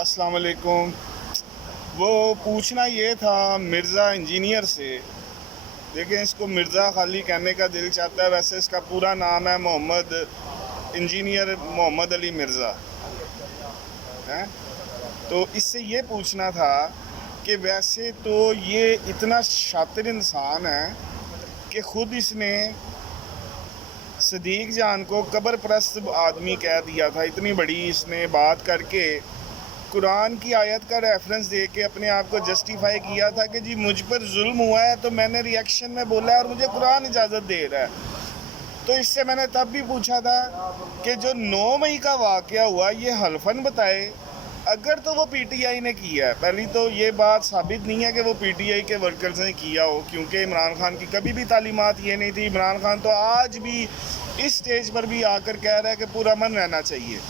अस्सलाम वालेकुम। वो पूछना ये था मिर्ज़ा इंजीनियर से। देखें, इसको मिर्ज़ा खाली कहने का दिल चाहता है, वैसे इसका पूरा नाम है मोहम्मद इंजीनियर मोहम्मद अली मिर्ज़ा है। तो इससे ये पूछना था कि वैसे तो ये इतना शातिर इंसान है कि ख़ुद इसने सदीक जान को कब्र परस्त आदमी कह दिया था। इतनी बड़ी इसने बात करके कुरान की आयत का रेफरेंस दे के अपने आप को जस्टिफाई किया था कि जी मुझ पर जुल्म हुआ है तो मैंने रिएक्शन में बोला है और मुझे कुरान इजाज़त दे रहा है। तो इससे मैंने तब भी पूछा था कि जो 9 मई का वाक़या हुआ ये हल्फन बताए, अगर तो वो पीटीआई ने किया है। पहली तो ये बात साबित नहीं है कि वो पीटीआई के वर्कर्स ने किया हो, क्योंकि इमरान खान की कभी भी तालीमात ये नहीं थी। इमरान खान तो आज भी इस स्टेज पर भी आकर कह रहा है कि पूरा मन रहना चाहिए।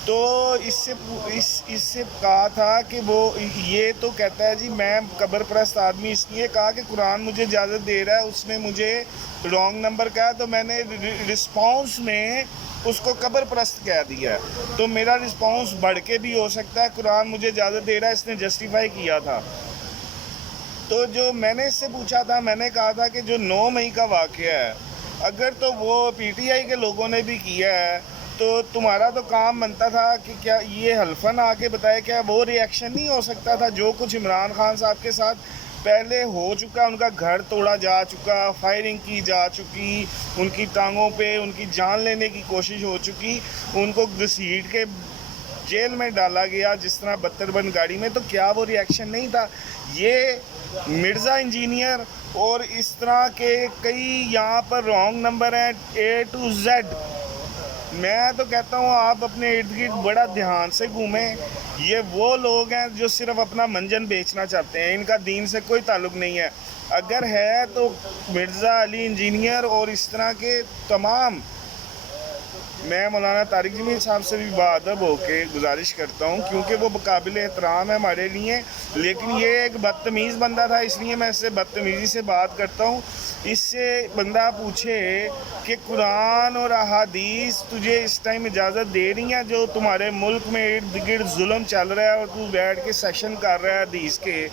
तो इससे कहा था कि वो ये तो कहता है जी मैं कब्र परस्त आदमी, इसलिए कहा कि कुरान मुझे इजाज़त दे रहा है, उसने मुझे रॉन्ग नंबर कहा तो मैंने रिस्पांस में उसको कब्र परस्त कह दिया है। तो मेरा रिस्पांस बढ़ के भी हो सकता है, कुरान मुझे इजाज़त दे रहा है, इसने जस्टिफाई किया था। तो जो मैंने इससे पूछा था, मैंने कहा था कि जो 9 मई का वाक़या है, अगर तो वो पीटीआई के लोगों ने भी किया है तो तुम्हारा तो काम बनता था कि क्या ये हल्फन आके बताए, क्या वो रिएक्शन नहीं हो सकता था? जो कुछ इमरान खान साहब के साथ पहले हो चुका, उनका घर तोड़ा जा चुका, फायरिंग की जा चुकी, उनकी टांगों पे उनकी जान लेने की कोशिश हो चुकी, उनको घसीट के जेल में डाला गया जिस तरह 72 गाड़ी में, तो क्या वो रिएक्शन नहीं था? ये मिर्ज़ा इंजीनियर और इस तरह के कई यहाँ पर रॉन्ग नंबर हैं A to Z। मैं तो कहता हूँ आप अपने इर्द गिर्द बड़ा ध्यान से घूमें। ये वो लोग हैं जो सिर्फ अपना मंजन बेचना चाहते हैं, इनका दीन से कोई ताल्लुक़ नहीं है। अगर है तो मिर्ज़ा अली इंजीनियर और इस तरह के तमाम, मैं मौलाना तारिक जमील साहब से भी बाअदब होके गुजारिश करता हूँ, क्योंकि वो काबिल एहतराम है हमारे लिए, लेकिन ये एक बदतमीज़ बंदा था, इसलिए मैं इससे बदतमीज़ी से बात करता हूँ। इससे बंदा पूछे कि कुरान और अहादीस तुझे इस टाइम इजाज़त दे रही हैं, जो तुम्हारे मुल्क में इर्द गिर्द जुल्म चल रहा है और तू बैठ के सेशन कर रहा है हदीस के,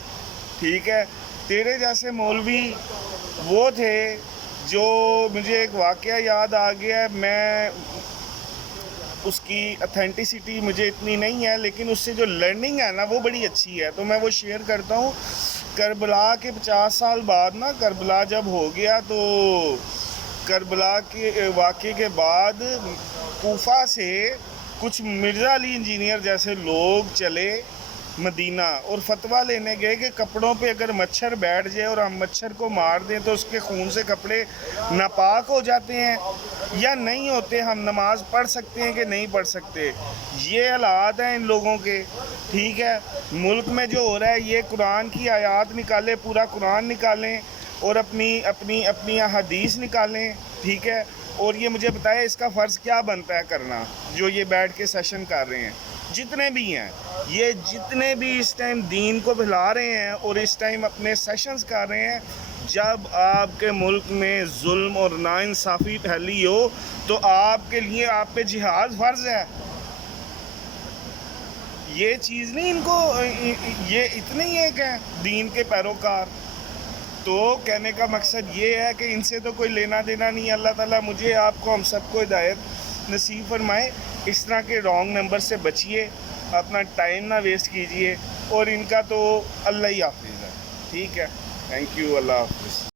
ठीक है? तेरे जैसे मौलवी वो थे जो, मुझे एक वाक़या याद आ गया, मैं उसकी ऑथेंटिसिटी मुझे इतनी नहीं है, लेकिन उससे जो लर्निंग है ना वो बड़ी अच्छी है, तो मैं वो शेयर करता हूँ। करबला के 50 साल बाद ना, करबला जब हो गया तो करबला के वाक़े के बाद कूफा से कुछ मिर्ज़ा अली इंजीनियर जैसे लोग चले मदीना और फतवा लेने गए कि कपड़ों पे अगर मच्छर बैठ जाए और हम मच्छर को मार दें तो उसके खून से कपड़े नापाक हो जाते हैं या नहीं होते, हम नमाज पढ़ सकते हैं कि नहीं पढ़ सकते। ये हालात हैं इन लोगों के, ठीक है? मुल्क में जो हो रहा है, ये कुरान की आयत निकालें, पूरा कुरान निकालें और अपनी अपनी अपनी हदीस निकालें, ठीक है? और ये मुझे बताए इसका फ़र्ज़ क्या बनता है करना, जो ये बैठ के सेशन कर रहे हैं, जितने भी हैं, ये जितने भी इस टाइम दीन को फैला रहे हैं और इस टाइम अपने सेशंस कर रहे हैं। जब आपके मुल्क में जुल्म और नाइंसाफ़ी फैली हो तो आपके लिए आप पे जिहाद फ़र्ज़ है। ये चीज़ नहीं, इनको ये इतने ही एक हैं दीन के पैरोकार। तो कहने का मकसद ये है कि इनसे तो कोई लेना देना नहीं। अल्लाह ताला मुझे, आपको, हम सबको हिदायत नसीब फरमाए। इस तरह के रॉन्ग नंबर से बचिए, अपना टाइम ना वेस्ट कीजिए, और इनका तो अल्लाह ही हाफिज़ है, ठीक है? थैंक यू, अल्लाह हाफिज़।